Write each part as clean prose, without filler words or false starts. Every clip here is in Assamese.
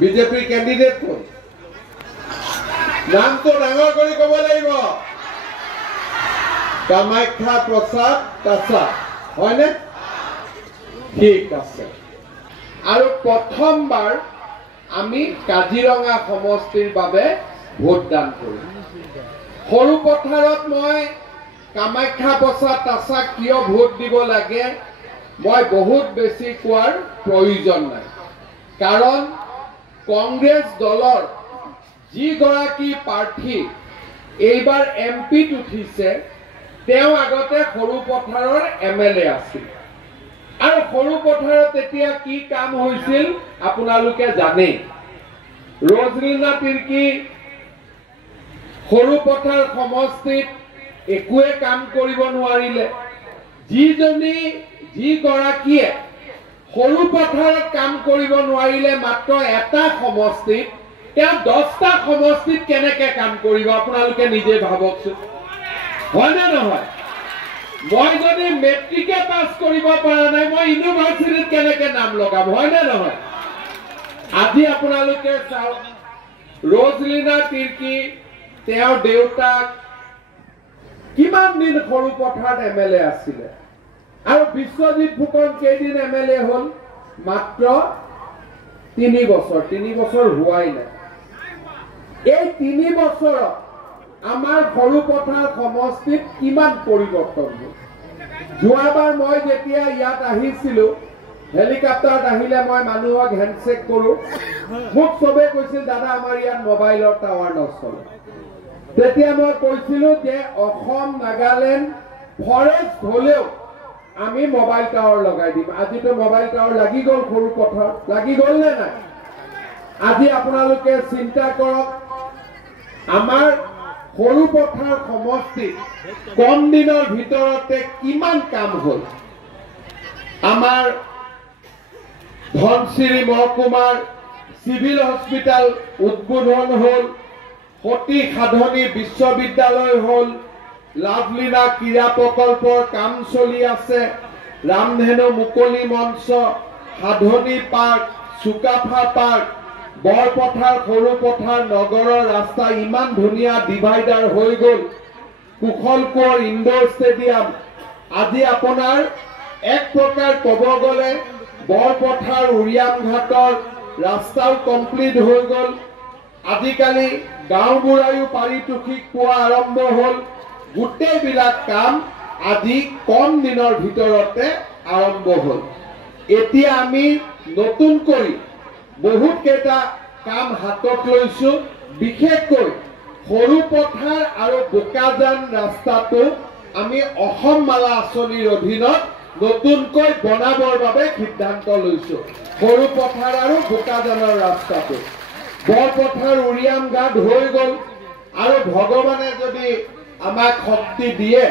বিজেপিৰ কেণ্ডিডেট কোন নামটো ডাঙৰ কৰি ক'ব লাগিব কামাখ্যা প্ৰসাদ তাছা হয়নে ঠিক আছে আৰু প্ৰথমবাৰ আমি কাজিৰঙা সমষ্টিৰ বাবে ভোটদান কৰিম সৰু পথাৰত মই কামাখ্যা প্ৰসাদ তাছা কিয় ভোট দিব লাগে মই বহুত বেছি কোৱাৰ প্ৰয়োজন নাই কাৰণ কংগ্ৰেছ দলৰ যিগৰাকী প্ৰাৰ্থী এইবাৰ এমপিত উঠিছে তেওঁ আগতে সৰু পথাৰৰ এমএলএ আছিল আৰু সৰু পথাৰত তেতিয়া কি কাম হৈছিল আপোনালোকে জানে ৰজনীনা তিৰ্কি সৰু পথাৰ সমষ্টিত একোৱে কাম কৰিব নোৱাৰিলে যিগৰাকীয়ে সৰু পথাৰত কাম কৰিব নোৱাৰিলে মাত্ৰ এটা সমষ্টিত তেওঁ 10টা সমষ্টিত কেনেকৈ কাম কৰিব আপোনালোকে নিজে ভাবকচোন হয় না নহয় মই যদি মেট্ৰিকে পাছ কৰিব পৰা নাই মই ইউনিভাৰ্চিটিত কেনেকৈ নাম লগাম হয় না নহয় আজি আপোনালোকে চাওক ৰজনীনা তিৰ্কি তেওঁৰ দেউতাক কিমান দিন সৰু পথাৰত এমএলএ আছিল আৰু বিশ্বজিৎ ফুকন কেইদিন এমএলএ হল মাত্ৰ 3 বছৰ হোৱাই নাই এই 3 বছৰত আমাৰ সৰু পথাৰ সমষ্টিত কিমান পৰিৱৰ্তন হ'ল যোৱাবাৰ মই যেতিয়া ইয়াত আহিছিলো হেলিকপ্টাৰত আহিলে মই মানুহক হেণ্ডশেক কৰো মোক সবে কৈছিল দাদা আমাৰ ইয়াত মোবাইলৰ টাৱাৰ নচলে তেতিয়া মই কৈছিলো যে অসম নাগালেণ্ড ফৰেষ্ট হলেও আমি মোবাইল টাৱাৰ লগাই দিম আজিতো মোবাইল টাৱাৰ লাগি গ'ল সৰু পথাৰ লাগি গ'ল নে নাই আজি আপোনালোকে চিন্তা কৰক আমাৰ সৰু পথাৰ সমষ্টি কম দিনৰ ভিতৰতে কিমান কাম হ'ল আমাৰ ধনশিৰি মহকুমাৰ সিভিল হস্পিটাল উদ্বোধন হ'ল সতী সাধনী বিশ্ববিদ্যালয় হ'ল লাভলীনা ক্ৰীড়া প্ৰকল্পৰ কাম চলি আছে ৰামধেনু মুকলি মঞ্চ সাধনী পাৰ্ক চুকাফা পাৰ্ক বৰপথাৰ সৰু পথাৰ নগৰৰ ৰাস্তা ইমান ধুনীয়া ডিভাইডাৰ হৈ গ'ল কুশল কোঁৱৰ ইনডোৰ ষ্টেডিয়াম আজি আপোনাৰ এক প্ৰকাৰ ক'ব গ'লে বৰপথাৰ উৰিয়াম ঘাটৰ ৰাস্তাও কমপ্লিট হৈ গ'ল আজিকালি গাঁওবুঢ়ায়ো পাৰিতোষিক পোৱা আৰম্ভ হ'ল গোটেইবিলাক কাম আজি কম দিনৰ ভিতৰতে আৰম্ভ হ'ল এতিয়া আমি নতুনকৈ বহুত কেইটা কাম হাতত লৈছো বিশেষকৈ সৰু পথাৰ আৰু বোকাজান ৰাস্তাটো আমি অসম মালা আঁচনিৰ অধীনত নতুনকৈ বনাবৰ বাবে সিদ্ধান্ত লৈছো সৰু পথাৰ আৰু বোকাজানৰ ৰাস্তাটো বৰপথাৰ উৰিয়াম ঘাট হৈ গ'ল আৰু ভগৱানে যদি আমাক শক্তি দিয়ে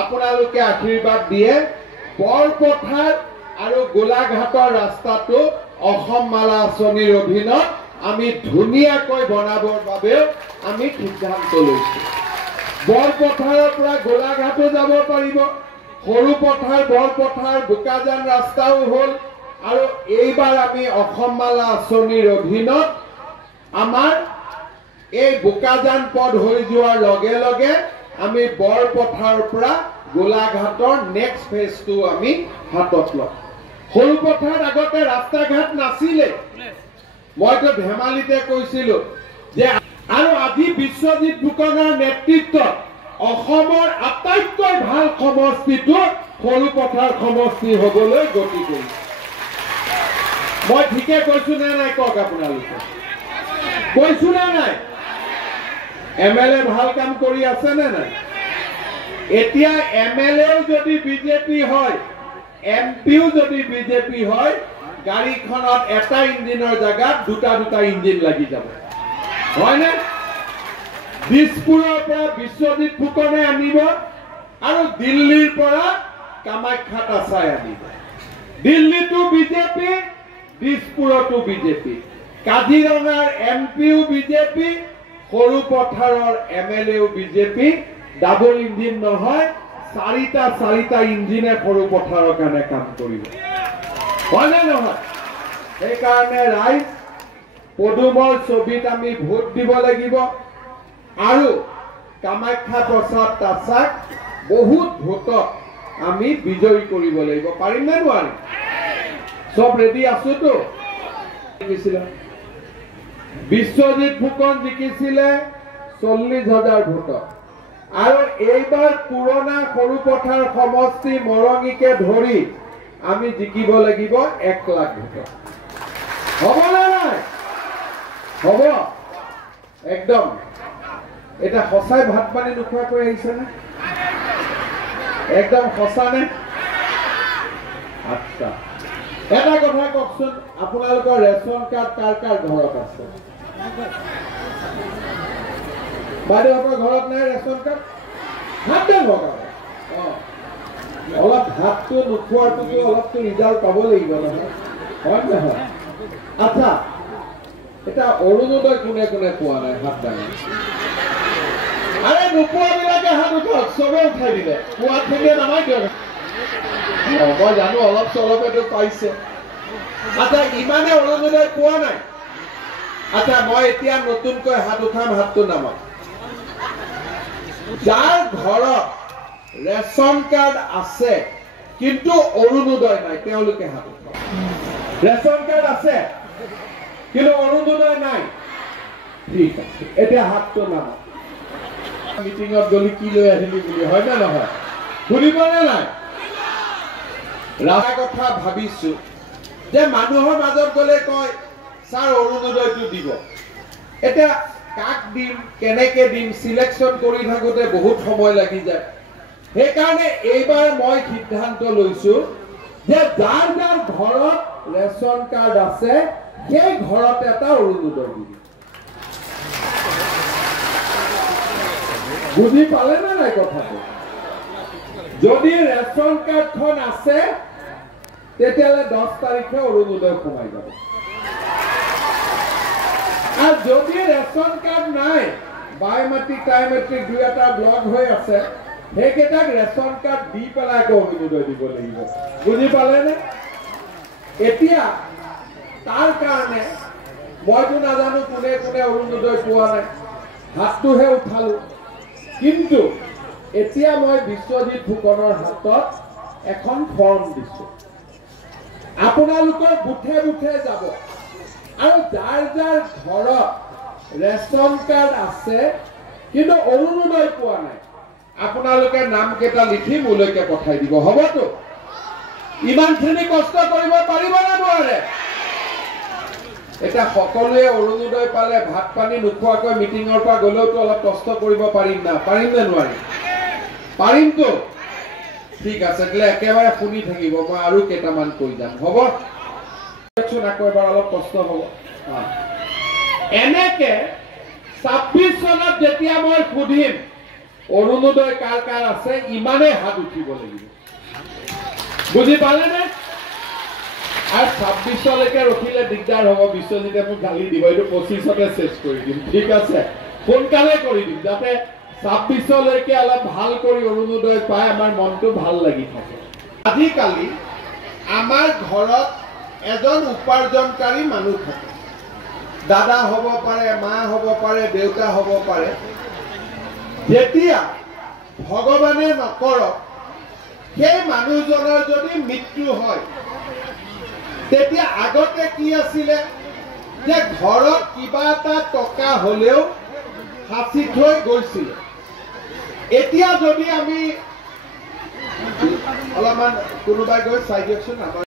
আপোনালোকে আশীৰ্বাদ দিয়ে বৰপথাৰ আৰু গোলাঘাটৰ ৰাস্তাটো অসম মালা আঁচনিৰ অধীনত আমি ধুনীয়াকৈ বনাবৰ বাবে আমি সিদ্ধান্ত লৈছো বৰপথাৰৰ পৰা গোলাঘাটো যাব পাৰিব সৰু পথাৰ বৰপথাৰ বোকাজান ৰাস্তাও হ'ল আৰু এইবাৰ আমি অসম মালা আঁচনিৰ অধীনত আমাৰ এই বোকাজান পথ হৈ যোৱাৰ লগে লগে আমি বৰপথাৰৰ পৰা গোলাঘাটৰ নেক্সট ফেজটো আমি হাতত লম সৰু পথাৰত আগতে ৰাস্তা ঘাট নাছিলে মইতো ধেমালিতে কৈছিলো যে আৰু আজি বিশ্বজিৎ ফুকনৰ নেতৃত্বত অসমৰ আটাইতকৈ ভাল সমষ্টিটো সৰু পথাৰ সমষ্টি হ'বলৈ গতি কৰিছে মই ঠিকে কৈছো নে নাই কওক আপোনালোকে কৈছো নে নাই এমএলএ ভাল কাম কৰি আছে নে নাই এতিয়া এমএলএও যদি বিজেপি হয় এমপিও যদি বিজেপি হয় গাড়ীখনত এটা ইঞ্জিনৰ জায়গাত দুটা ইঞ্জিন লাগি যাব হয়নে দিছপুৰৰ পৰা বিশ্বজিৎ ফুকনে আনিব আৰু দিল্লীৰ পৰা কামাখ্যা তাছাই আনিব দিল্লীতো বিজেপি দিছপুৰতো বিজেপি কাজিৰঙাৰ এমপিও বিজেপি সৰু পথাৰৰ এমএলএও বিজেপি ডাবল ইঞ্জিন নহয় চাৰিটা ইঞ্জিনে সৰু পথাৰৰ কাৰণে কাম কৰিব হয়নে নহয় সেইকাৰণে ৰাইজ পদুমৰ ছবিত আমি ভোট দিব লাগিব আৰু কামাখ্যা প্ৰসাদ তাছাক বহুত ভোটত আমি বিজয়ী কৰিব লাগিব। পাৰিম নে নোৱাৰিম? সব ৰেডি আছো তো? বিশ্বজিৎ ফুকন জিকিছিলে 40,000 ভোটত আৰু এইবাৰ পুৰণা সৰুপথাৰ সমষ্টি মৰঙীকে ধৰি আমি জিকিব লাগিব 1 লাখ ভোটত। হ'ব নে নাই? হ'ব একদম। এটা সঁচাই ভাত পানী নোখোৱাকৈ আহিছে নে? একদম সঁচা নে? আচ্ছা, এটা কথা কওকচোন, আপোনালোকৰ ৰেচন কাৰ্ড কাৰ কাৰ ঘৰত আছে? বাইদেউহঁতৰ ঘৰত নাই ৰেচন কাৰ্ড? হাত দে লগাব। অলপ ভাতটো নোখোৱাটোতো অলপতো ৰিজাল্ট পাব লাগিব নহয়, হয় নহয়? আচ্ছা, এটা অৰুণোদয় কোনে কোনে পোৱা নাই? হাত দাঙি। আৰে নোপোৱাবিলাকে হাত উঠাওক, চবে উঠাই দিলে। পোৱাখিনিয়ে নামাই দিয়ক। মই জানো অলপ চলপেতো পাইছে। আচ্ছা, ইমানে অৰুণোদয় পোৱা নাই? আচ্ছা, মই এতিয়া নতুনকৈ হাত উঠাম, হাতটো নামাওক। যাৰ ঘৰত ৰেচন কাৰ্ড আছে কিন্তু অৰুণোদয় নাই তেওঁলোকে হাত উঠাওক। ৰেচন কাৰ্ড আছে কিন্তু অৰুণোদয় নাই, ঠিক আছে, এতিয়া হাতটো নামাওক। মিটিঙত গলি কি লৈ আহিলি বুলি, হয় নে নহয়? শুনিবনে নাই? ৰাজা কথা ভাবিছো যে মানুহৰ মাজত গলে কয় ছাৰ অৰুণোদয়টো দিব। এতিয়া কাক দিম, কেনেকে দিম, সিলেকশন কৰি থাকোতে বহুত সময় লাগি যায়। সেইকাৰণে এইবাৰ মই সিদ্ধান্ত লৈছো যে যাৰ যাৰ ঘৰত ৰেচন কাৰ্ড আছে সেই ঘৰত এটা অৰুণোদয় দিম। বুজি পালে নে নাই কথাটো? যদি ৰেচন কাৰ্ডখন আছে তেতিয়াহ'লে 10 তাৰিখে অৰুণোদয় সোমাই যাব। আৰ যদি ৰেশন কাৰ্ড নাই, বায়োমেট্ৰিক টাইমেট্ৰিক দুই এটা ব্লক হৈ আছে, সেইকেইটাক ৰেচন কাৰ্ড দি পেলাই অৰুণোদয় দিব লাগিব। বুজি পালেনে? এতিয়া তাৰ কাৰণে মইতো নাজানো কোনে কোনে অৰুণোদয় পোৱা নাই, হাতটোহে উঠালো। কিন্তু এতিয়া মই বিশ্বজিৎ ফুকনৰ হাতত এখন ফৰ্ম দিছো। আপোনালোকৰ বুথে বুথে যাব আৰু যাৰ যাৰ ঘৰত ৰেচন কাৰ্ড আছে কিন্তু অৰুণোদয় পোৱা নাই, আপোনালোকে নাম কেইটা লিখি মোলৈকে পঠাই দিব। হ'বতো? ইমানখিনি কষ্ট কৰিব পাৰিব নে নোৱাৰে? এটা সকলোৱে অৰুণোদয় পালে ভাত পানী নোখোৱাকৈ মিটিঙৰ পৰা গলেওতো অলপ কষ্ট কৰিব পাৰিম না? পাৰিম নে নোৱাৰিম? পাৰিমতো? ঠিক আছে, একেবাৰে শুনি থাকিব, মই আৰু কেইটামান কৈ যাম। হ'ব? আকৌ এবাৰ অলপ কষ্ট হ'ব। এনেকে 26 চনত যেতিয়া মই সুধিম অৰুণোদয় কাৰ কাৰ আছে, ইমানে হাত উঠিব লাগিব। বুজি পালেনে? আৰ 26লৈকে ৰখিলে দিগদাৰ হ'ব। বিশ্বজিতে মোক গালি দিব, এইটো 25তে শেষ কৰি দিম। ঠিক আছে, সোনকালে কৰি দিম যাতে 26লৈকে অলপ ভাল কৰি অৰুণোদয় পাই আমাৰ মনটো ভাল লাগি থাকে। আজিকালি আমাৰ ঘৰত এজন উপাৰ্জনকাৰী মানুহ থাকে। দাদা হ'ব পাৰে, মা হ'ব পাৰে, দেউতা হ'ব পাৰে। যেতিয়া ভগৱানে নকৰক সেই মানুহজনৰ যদি মৃত্যু হয়, তেতিয়া আগতে কি আছিলে যে ঘৰত কিবা এটা টকা হলেও সাঁচি থৈ গৈছিলে। এতিয়া যদি আমি অলপমান কোনোবাই গৈ চাই দিয়কচোন।